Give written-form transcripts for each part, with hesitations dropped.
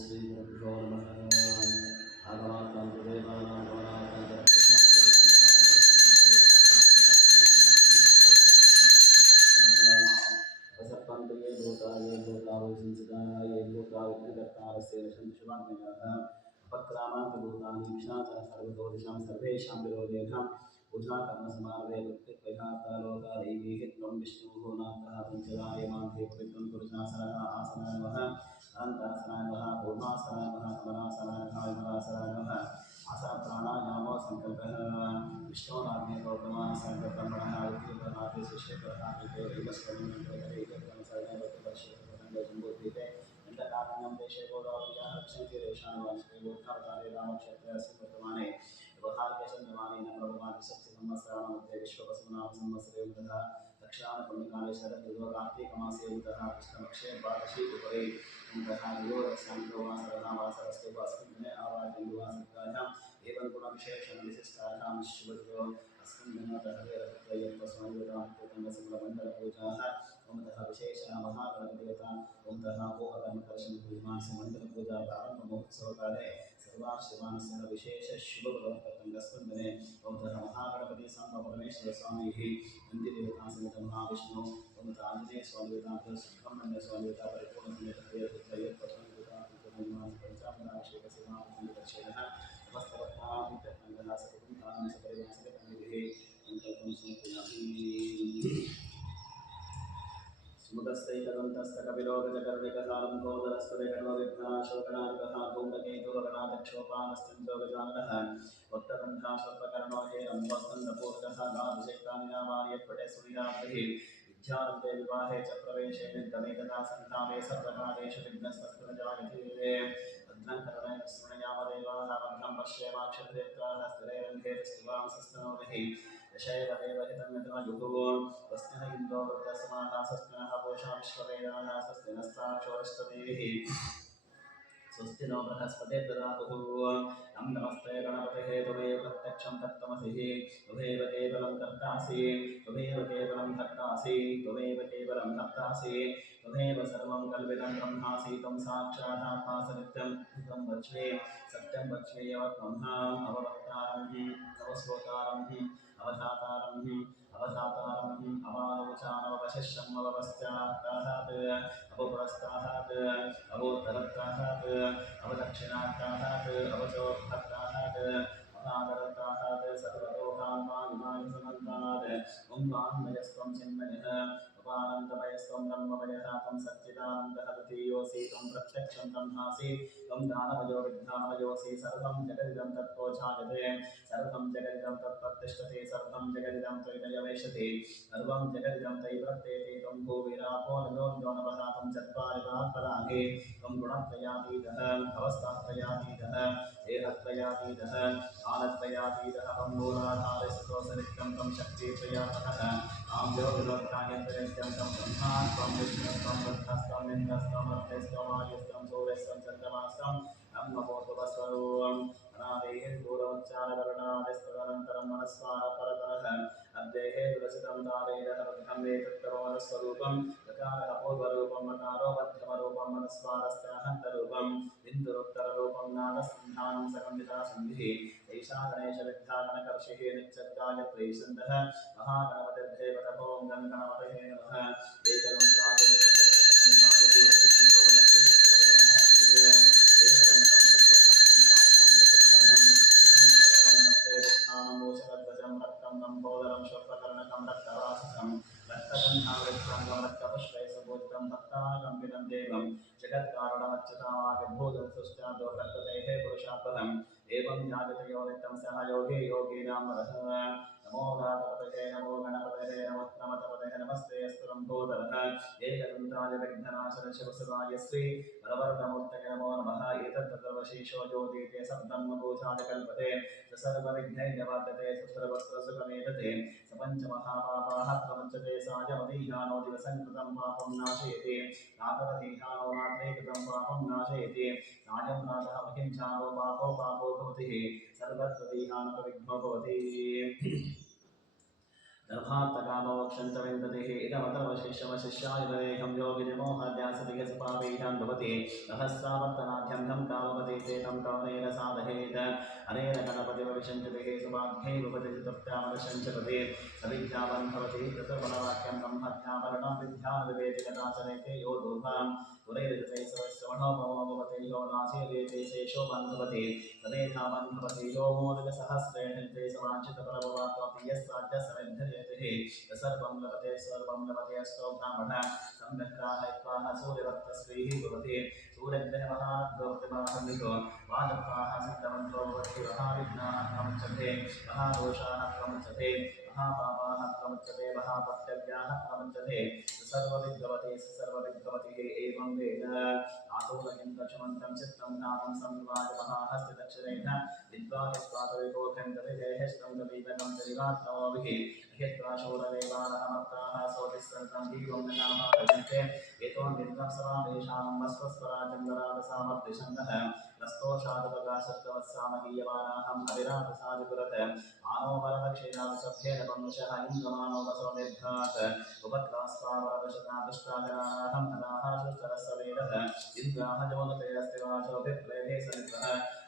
श्री गुरुभ्यो नमः। आगमान्तं देवानां गमनान्तं सर्पन्त ये भूता विचिन्तिताः ये भूता विघ्नकर्तारस्य रशंशुवाग्निनः अपक्रामान्त भूतानि विशाचः सर्वतो दिशां सर्वेषां विरोधेन पूजा कर्म समारभे प्रत्यक्वैहात्तालोकादैवीः त्वं विष्णुः नाथः पञ्चरायमान्ते पवित्रं पुरुषासनः आसनाय नमः अनन्तासनाय नमः पूर्वासनाय नमः कमलासनाय नमः विमलासनाय नमः आसन प्राणायामो संकल्पः विष्णोराज्ञे गौतमान् संकल्पमणः उत्तरनाथे शिष्यप्रधाते वैवस्वतं सर्वैवत्ववर्षे जम्बूद्वीपे दण्डकारण्यं देशे गोदावर्याः रक्षन्ति देशानुवांशे गोत्रावतारे रामक्षेत्रे वर्तमाने व्यवहारकेशन्दमाने नवमादिसप्तसंवत्सराणामध्ये विश्ववसुनाम संवत्सरे उतः दक्षिणापुण्यकाले शरदृतौ कार्तीकमासे उतः कृष्णपक्षे द्वादशी उपरि उतः द्वयोदशान्तोमासरः वासरस्तु अस्मिन् दिने आवाहिन्दुवासर्गायाम् एवं गुणविशेषणविशिष्टायां शुभद्रो अस्मिन् दिनतः वेदत्रयत्वस्वामिवतामण्डलपूजाः ओमतः विशेषः महागणपतिगता ओमतः ओमकर्मकर्षणपूजामण्डलपूजा प्रारम्भमहोत्सवकाले सर्वाश्रमानस्य विशेष शुभफलप्रदं दिने ओमतः महागणपति परमेश्वर स्वामीः नन्दिदेवता समेत महाविष्णु ओमतः आञ्जनेय स्वामिदेवता सुब्रह्मण्य स्वामिदेवता परिपूर्ण समेत त्रयत्वस्वामिदेवता पंचामराभिषेक सेवादक्षिणः समस्तभक्तानां प्रत्यङ्गः सकुटुम्बानां सपरिवासकतन्विधिः सङ्कल्पं समर्पयामि। सुमुखस्तैकदन्तस्तकविलोकचकर्णिकसालम्भोदरस्तदेकर्मविघ्नाशोकनादिकः धूमकेतुर्गणादक्षोपानस्तिन्दोगजाननः वक्तकण्ठा सर्पकर्णोहेरम्बस्तन्दपूर्णः गाभिषेक्तानिनामार्यपटे सुनिराभिः विद्यारम्भे विवाहे च प्रवेशे निर्गमेकदा सन्धाने सर्वकालेषु विघ्नस्तस्त्रजायते भद्रं स्मृणयामदेवाः भद्रं पश्येमाक्षत्रेत्राः स्थिरैरङ्घे स्तुवां सस्तनोभिः यशैरदेवहितं यतमयुः स्वस्तिन इन्दो वृद्धसमाः स्वस्तिनः पूषा विश्ववेदाः स्वस्तिनस्ताक्षोरस्तदेभिः स्वस्ति नो बृहस्पतिर्ददातु तं नमस्ते गणपते त्वमेव प्रत्यक्षं तत्त्वमसि त्वमेव केवलं कर्तासि त्वमेव केवलं भक्तासि त्वमेव केवलं भक्तासि त्वमेव सर्वं कल्पितं ब्रह्मासि त्वं साक्षादात्मा सनित्यं तं वच्मि सत्यं वच्मि यवत्वम् अववक्तारं अवश्रोतारं अवधातारं अवधातारं अवालोचानवशिष्यम् अवपश्चात्ताहात् अवपुरस्ताहात् अवोत्तरत्ताहात् अवदक्षिणात्ताहात् अवचोर्धत्ताहात् अनादरत्ताहात् सर्वलोकान् मां समन्तात् ॐ वाङ्मयस्त्वं चिन्मयः उपानन्दमयस्त्वं ब्रह्ममयः त्वं सच्चिदानन्दः द्वितीयोऽसि त्वं प्रत्यक्षं ब्रह्मासि त्वं दानमयो विद्यामयोऽसि सर्वं जगदिदं तत्त्वोचायते सर्वं जगदिदं तत्प्रतिष्ठते सर्वं जगदिदं त्वयिदयवेशते सर्वं जगदिदं तयि वर्तेते त्वं भूमिरापो नभो नभः त्वं चत्वारि परागे त्वं गुणत्रयातीतः अवस्थात्रयातीतः देहत्रयातीतः कालत्रयातीतः त्वं मूलाधारस्तोसनित्यं त्वं शक्तित्रयात्मकः आम्यो विनोद्धायत्रनित्यं तं ब्रह्मा त्वं विष्णुस्त्वं बुद्धस्त्वं इन्द्रस्त्वं वर्तेस्त्वं आयुस्त्वं सूर्यस्त्वं चन्द्रमास्त्वं ब्रह्मभूतवस्वरूपम् अनादेः पूर्वोच्चारवर्णादिस्तदनन्तरं मनस्वारपरतरः अद्देहे विरचितं तारेणः बुद्धं वेतत्तमोनस्वरूपं तकारः पूर्वरूपं मकारो मध्यमरूपं मनस्वारस्याहन्तरूपं बिन्दुरुत्तररूपं नादसन्धानं सकण्डिता सन्धिः ऐषा गणेशविद्यागणकर्षिः नित्यगायत्री छन्दः महागणपतिर्देवतभो गणपतये नमः एकदन्तं रक्तं लम्बोदरं श्वपकर्णकं रक्तवाससं रक्तगन्धावृत्तं रक्तपुष्पै सुबोधितं भक्तानुकम्पितं देवं जगत्कारणमच्युतामाविर्भूतं सुष्ठादो प्रकृतेः पुरुषात्परम् एवं ध्यायते यो नित्यं सह योगी योगीनां वरः नमो गणपतये नमो गणपतये नमः नमस्ते अस्तु लम्बोदरः एकदन्ताय विघ्ननाशनं शिवसुताय श्री वरवरदमूर्तये नमो नमः एतत्तद्वशीषो योगीते सब्रह्मपूजाय कल्पते स सर्वविघ्नैर्निवर्तते सुस्वरवस्त्रसुखमेधते स पञ्चमहापापाः प्रपञ्चते सायमदीहानो दिवसङ्कृतं पापं नाशयति रातरदीहानो रात्रे कृतं पापं नाशयति सायं प्रातः महिंसानो पापो पापो भवति सर्वत्र दीहानपविघ्नो भवति गर्भात्तकामोक्षन्तविन्दतिः इदमतर्वशिष्यमशिष्यायुधेहं योगिनिमोहाद्यासतिगसपापैषां भवति सहस्रावर्तनाढ्यं घं कामपति चेतं कवनेन साधयेत् अनेन गणपतिर्विशञ्चतिः सुभाग्यै भवति चतुर्थ्यामदशञ्चपति सविद्यावन् भवति ततर्वणवाक्यं ब्रह्मज्ञापरणं विद्यानुविवेचकदाचनेते यो दूहां पुनैरजते श्रवणोपमो भवति यो नासीर्यते शेषोपन् भवति तदेधावन् भवति यो मोदकसहस्रेण ते समाचितपरमवाप्नोति यस्साध्यसमिद्धर्यते सर्वं लभते अस्तो ब्राह्मणः सम्यक्ताः सूर्यवत्तस्वैः भवति सूर्यग्रहमहाद्रोतिमाहमिको वाजप्राः सिद्धमन्त्रो भवति महाविघ्नाः प्रमुच्यते महादोषाः प्रमुच्यते महापापाः प्रमुच्यते महापत्यव्याः प्रमुच्यते सर्वविद्भवति एवं वेद आतोलयं दशमन्त्रं चित्तं नामं संवाद महाहस्तिदक्षिणेन विद्वांस्वातविकोखं कविदेहस्तं कविवनं दरिवात्मोभिः ह्यत्राशूरदेवानहमत्ताः सोतिस्सन्तं दीपं नामाभजन्ते एतो नित्यं समावेशां वस्वस्वराजन्दरावसामर्दिशन्दः रस्तोषादपगाशत्वत्सामगीयमानाहम् अविरातसादिपुरत आनो वरदक्षिणासभ्येन पङ्गुशः इन्द्रमानो वसो निर्घात् उपक्रास्वावरदशतादुष्टाजनाहम् अनाः शुष्टरस्सवेदः इन्द्राः जोगते अस्ति वाचोभिप्रेभे सनित्वः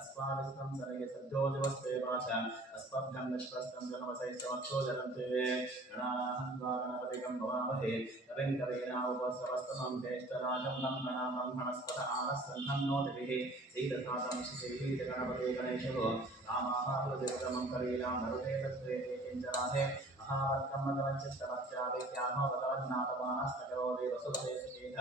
अस्माभिस्तं सनये सद्योजवस्ते वाच अस्मभ्यं निष्प्रस्तं जनवसैस्तमक्षो जलन्ते गणानाहं वा गणपतिगं भवामहे कविं कवीनामुपस्रवस्तमं ज्येष्ठराजं ब्रह्मणां ब्रह्मणस्पत आनस्सन्नं नोतिभिः सीदधातं शिशैः गणपते गणेशो रामाः हृदिवतमं कवीनां नरुते तत्प्रेते किञ्चनाहे महावर्तमगमञ्चित्तमत्याभिज्ञानो भगवन्नाथमानस्तकरो देवसुभते सखेह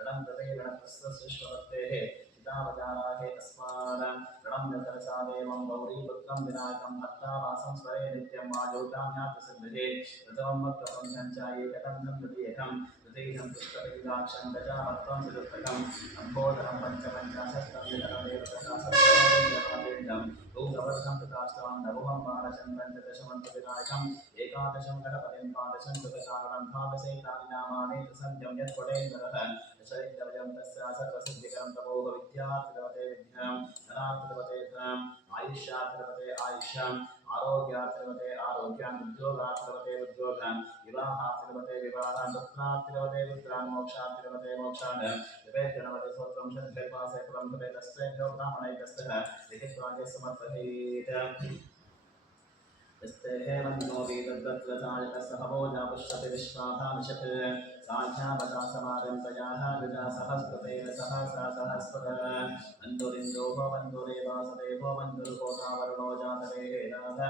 रणं प्रते गणप्रस्थविश्ववत्तेः चितावजाराहे तस्मात् रणं यतरसा देवं गौरीपुत्रं विनायकं भक्तावासं स्वरे नित्यं आयोगां ह्यात्मसिद्धिः प्रथमं वक्त्रं सञ्चायेकं सन्ततिएकं तृतीयं पुष्पलिङ्गाक्षं गजामत्वं चतुर्थकम् अम्बोधरं पञ्चपञ्चाशत्तं विधरमेव तथासत्त्वं गौरवर्धं तथाष्टमं नवमं बालचन्द्रं च दशमं च विनायकम् एकादशं गणपतिं द्वादशं कृतकारणं द्वादशैतानि नामानि त्रिसन्ध्यं यत्पटेन्द्रः दशैकवयं तस्य सर्वसिद्धिकरं तपोः विद्यात्रिवते विद्यां धनात्रिवते धनाम् आयुष्यात्रिवते आयुष्याम् आरोग्यात्रिवते आरोग्यान् उद्योगात्रिवते उद्योगान् विवाहात्रिवते विवाहान् पुत्रात्रिवते पुत्रान् मोक्षात्रिवते मोक्षान् जपेत् गणपति स्तोत्रं षड्भिर्वासे फलं भवेदस्तेभ्यो ब्राह्मणैकस्तः लिखित्वा समर्पयेत् यस्ते हेमन्तो वेदद्वत्रजायकसहवोजापुष्यति विश्वाभामिषत् साध्यावता समारम्भयाः गजा सहस्रतेन सहसा सहस्रतः अन्तुरिन्दोः वन्दुरेवासदेवो वन्दुर्होतावरुणो जातवेहेनाथ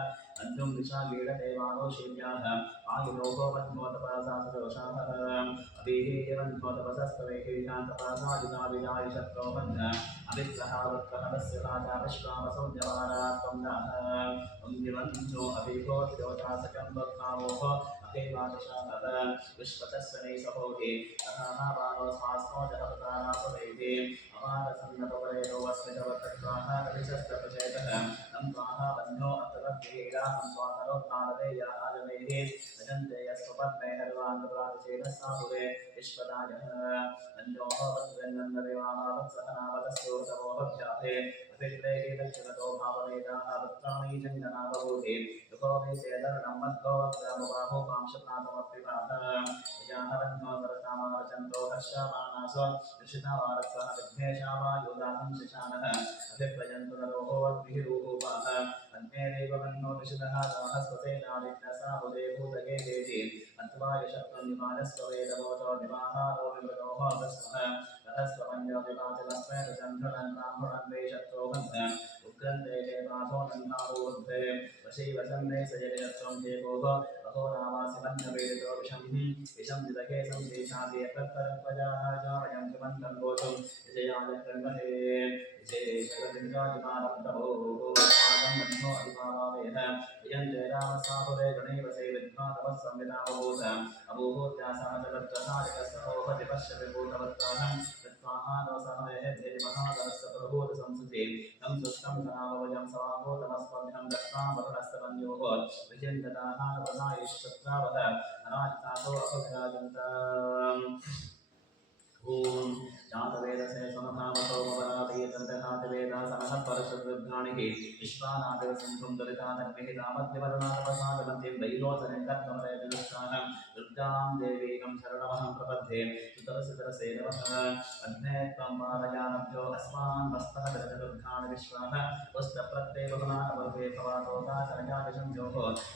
अन्तुं विशालीडदेवानो शील्याः आयुरोः वन्धोतपसा सदोषाः अभिः वन्धोतपसस्तवेहेयान्तपसादिता विजायशत्रो वह्न अभिग्रहावत्कहवस्य राजा विश्वामसो जवानात्वं नः अंगिवंशो अभिगोत्योतासकं बद्धावोः अभिवादशाहत विश्वतस्वने सहोहि तथा बालो स्वास्मो जहपतानासुदैहि अमादसन्नपवरेणो अस्मितवत्तक्वाः कविशस्त्रपचेतः तं त्वाः बन्धो अतरद्वेदाहं स्वातरोत्तानदेया आजमेः भजन्ते यस्वपद्मे हर्वान्तप्रातिचेन साहुरे विश्वदायः अन्योः वत्सहनावतस्तु तमोहभ्याभे अभिप्रेहे दक्षिणतो भाववेदाः वक्त्राणि जङ्गनाभूते युगोऽभिषेदर्णं मद्भवत्यामुबाहो पांशप्रातमप्रिपाः याहरन्नो सरतामारचन्तो हर्षमानासो ऋषितावारत्सः विघ्नेशावायुदाहं शिशानः अभिप्रयन्तु नरोहो वद्भिरुपाः अन्येदेवमन्नो ऋषितः सहस्वसेनादिज्ञसाहुदे भूतगे देति अत्वा यशत्वं विमानस्ववेदवोचो विवाहारो विमृतोः तस्मः ततस्वमन्यो विवाचलस्मै रजन्धनं ब्राह्मणं वै शत्रोहन्त उग्रन्ते पाठो नन्दारोद्धे वशीवसन्ने सजयत्वं देवोः अहो नामासि मन्यवेदितो विषं विदहे संदेशादि तत्तरत्वजाः जामयं किमन्तं दोषं विजयाय कर्महे विशेषगतिर्गादिमानं तभोः पादं बन्धो अधिभावेन यन्ते रामसाहुरे गणैवसे विद्वातमस्संविदामभूत अभूभूत्यासः जगत्प्रसायकसहोः दिपश्यति भूतवत्ताहं तत्त्वाहानो सहमेः धेमहादरस्य प्रभूतसंसुते तं सुष्टं धनामवजं समाभूतमस्मभ्यं दत्तां वरुणस्तमन्योः विचिन्तदाहानप्रदायिष्यत्रावः अनाजितासो अपघ्राजन्ताम् ओम जातवेदसे समधामसौमवरातीतन्तहातवेदासनः परशुद्धानिः विश्वानादेव सिन्धुं दलितानग्निहितामध्यवरुणातपसादमन्तीं दैलोचनं कर्तमदयजनुष्ठाः दुर्गां देवीं शरणमहं प्रपद्ये सुतरसुतरसे नमः अग्ने त्वं पादयानभ्यो अस्मान् वस्तः दशदुर्गाणि विश्वाः पुष्टप्रत्येकगुणानवर्गे भवातोदाचरयादिशं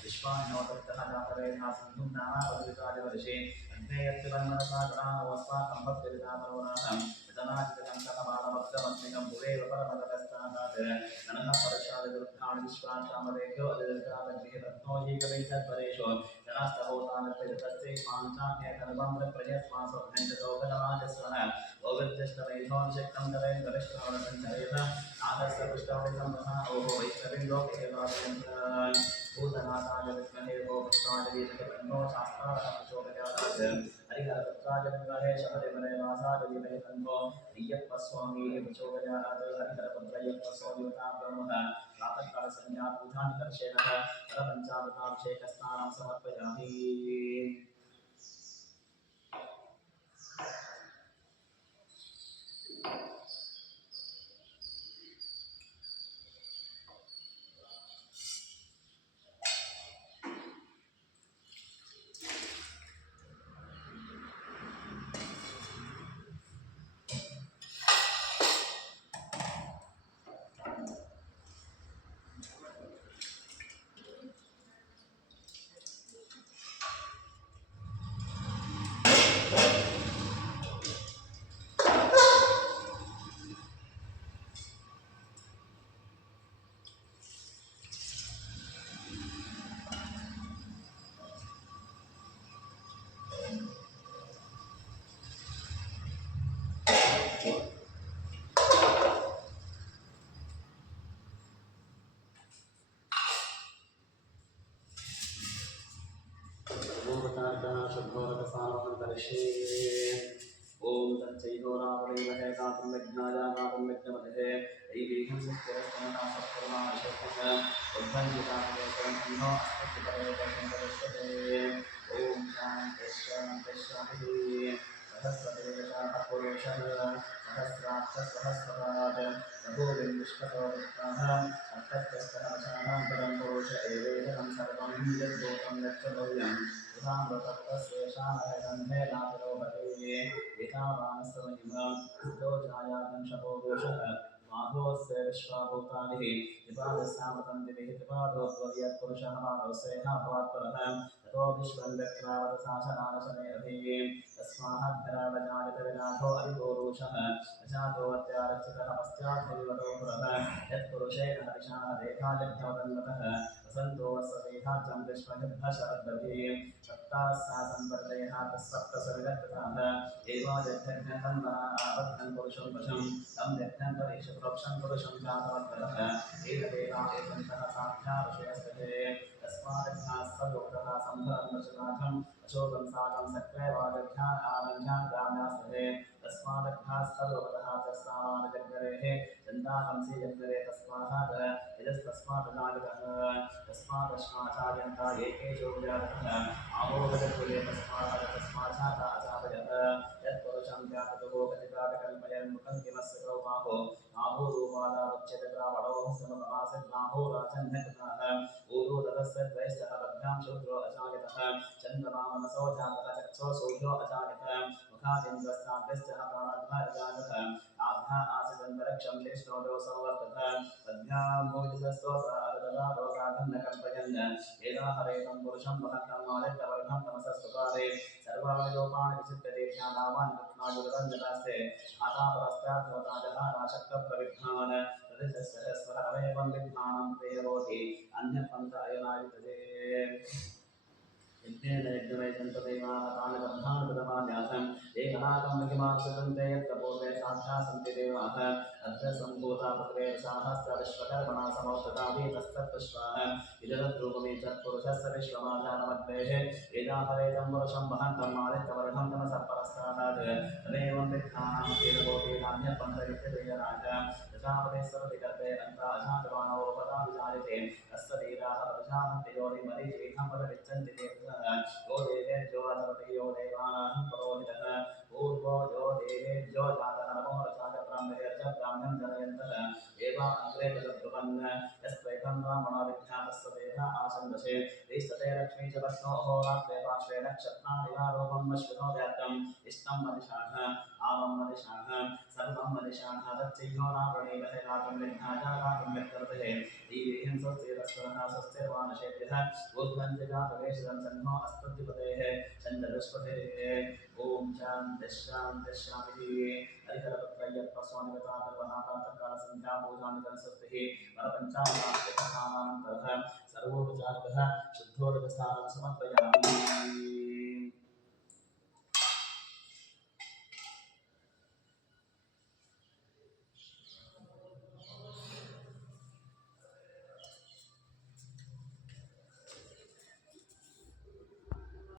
विश्वान्योतः जातवेदा सिन्धुं नानापदविकादिवर्षे अग्नेयत्रिवन्मनसा भक्तिविधानोनाहं जनाजितकण्ठकमानमग्रमस्मिकं भुवेव परमगतस्थानात् ननः परशादिदुर्गाणि विश्वाकामदेभ्यो अधिदुर्गादग्निः रत्नो हीकवैतत्परेषु जनास्तभूतानर्पितस्ते स्वाञ्चान्यकनुबं प्रयस्मासोभ्यञ्जतोकजमाजस्वः ओविर्जष्टमेधोनिषक्तं करेन्द्रविश्रावणसञ्चरेत आदर्शपुष्टवलिसंवहा ओहो वैष्णविलोकेवादयन्त भूतनाथाय विद्महे वो पुत्राय धीमहि तन्नो शास्त्राः प्रचोदयात् हरिहरपुत्राय विद्महे शबरिमले वासाय धीमहि तन्नो अय्यप्पस्वामी प्रचोदयात् हरिहरपुत्रय्यप्पस्वामिता ब्रह्मः प्रातःकालसंज्ञापूजानि दर्शेनः परपञ्चामृताभिषेकस्नानं समर्पयामि ओम तच्चैतोरावरेवहे गातुं विघ्नाय गातुं विघ्नमते दैवीहं सत्यरस्तमना सत्कर्माशोभः उद्भञ्जितामलेकरन्नो अस्मत्परेकशङ्करश्वते ओम शान्ति शान्ति शान्तिः सहस्रदेवताः पुरुषः सहस्राक्ष सहस्रपाद प्रभुर्विष्णतो विष्टाः अर्थस्तस्करवशानान्तरं पुरुष एवेदं सर्वं यद्भूतं यच्चभव्यम् उदामृतत्वस्येषामयगन्धे नातिरोहते एतावानस्तमहिमा उतो जायागंशपो घोषः माधोऽस्य विश्वाभूतानि विपादस्यामृतं दिविः त्रिपादोद्वयत्पुरुषः माधवस्येहा भवात्परः ततो विश्वं व्यक्रावतसाशनानशने अभिः तस्माद्भरावजायतविनाथो अधिपोरुषः अजातो अत्यारक्षितः पश्चाद्भिर्वतो पुरः यत्पुरुषे हरिशाः देहादिभ्यवदन्वतः वसन्तो वसदेहाजं विश्वनिर्भशरद्दभिः सप्तास्सासं वर्धयः तस्सप्तसविदत्तताः एवाजद्धघ्नन्दः आबद्धं पुरुषं वशं तं यज्ञन्तरीशप्रोक्षं पुरुषं जातवद्वरः एतदेवा एतन्तः साध्याऋषयस्तते तस्मादघ्नास्तयोगः सम्भरं वशनाथम् अशोकं साकं सक्रेवादघ्नान् आनघ्नान् ग्राम्यास्तते तस्मादघ्नास्तयोगः तस्सामानजग्गरेः चन्दाकंसि जग्गरे तस्मात् यजस्तस्मात् जागतः तस्मादश्माचार्यन्ता एकेषु विजातः आमोदकुले तस्मात् अजातयः यत्पुरुषं व्यापृतो गतिकाकल्पयन् मुखं किमस्य गौबाहो आभूरूपादावच्यते ब्राह्मणो समतमासिद्बाहोराजन्यकृताः ऊरो ततस्य द्वैस्तः पद्भ्यां शूद्रो अजायतः चन्द्रमा मनसो जातः चक्षो सूर्यो अजायतः मुखादिन्द्रस्ताभ्यश्चः प्राणद्वारजातः आभ्या आसिदन्तरिक्षं शेष्णोदो संवर्ततः पद्भ्यां भूयितस्तोत्र अददादोगाधं न कल्पयन् एदाहरेतं पुरुषं महत्तं आदित्यवर्णं तमसस्तुकारे सर्वाणि विचित्य नामानि कृष्णायुरञ्जनास्ते आतापरस्ताद्भवताजः नाशक्तप्रविघ्नान् प्रतिशस्सहस्रहरमेवं विद्वानं प्रेरवोति अन्यपन्थ अयनायुतते यज्ञेन यज्ञवैकल्पदेवाः तानि बन्धानि कृतवान्यासम् एकनाकं महिमाक्षुतन्ते यत्कपूर्वे साध्या सन्ति देवाः अत्र सम्भूता पुत्रे साहस्रविश्वकर्मणा समोत्ततानि तस्तत्पुष्पाः विजलद्रूपमेतत्पुरुषस्य विश्वमाजानमद्वेः वेदाहरेतं पुरुषं वहन्तं आदित्यवर्णं तमसः परस्तादात् तमेवं विद्धानां केनकोटिनान्यपन्तविद्यतेयराज प्रजापते सर्वविगर्भे अन्ताजातमानोपदा विजायते तस्य वीराः प्रजाहन्तियोनिमरीचीहं पदविच्छन्ति यो देवेभ्यो अथवति यो देवानां पुरोहितः पूर्वो यो देवी सहस्रदेह आसन्दसे तिष्ठते लक्ष्मी च वष्णो अहोरात्रे पार्श्वे नक्षत्राणिवारोपं वश्विनो व्याप्तम् इष्टं मदिशाः आवं मदिशाः सर्वं मदिशाः तच्चिह्नो नावृणीमहे रातं निघ्नाय रातं व्यक्तवते दीवीं स्वस्तिरस्वरः स्वस्तिर्वानशेभ्यः ऊर्ध्वं जगातवेशिरं सन्नो अस्मद्युपतेः चन्द्रदुष्पतेः ॐ शान्तिः हरिहरपुत्रय्यप्पस्वामिगताकल्पनाकान्तकालसन्ध्यापूजानिकरस्वस्तिः वरपञ्चामरान्तरः सर्वोपचारिकः शुद्धोदकस्थानं समर्पयामि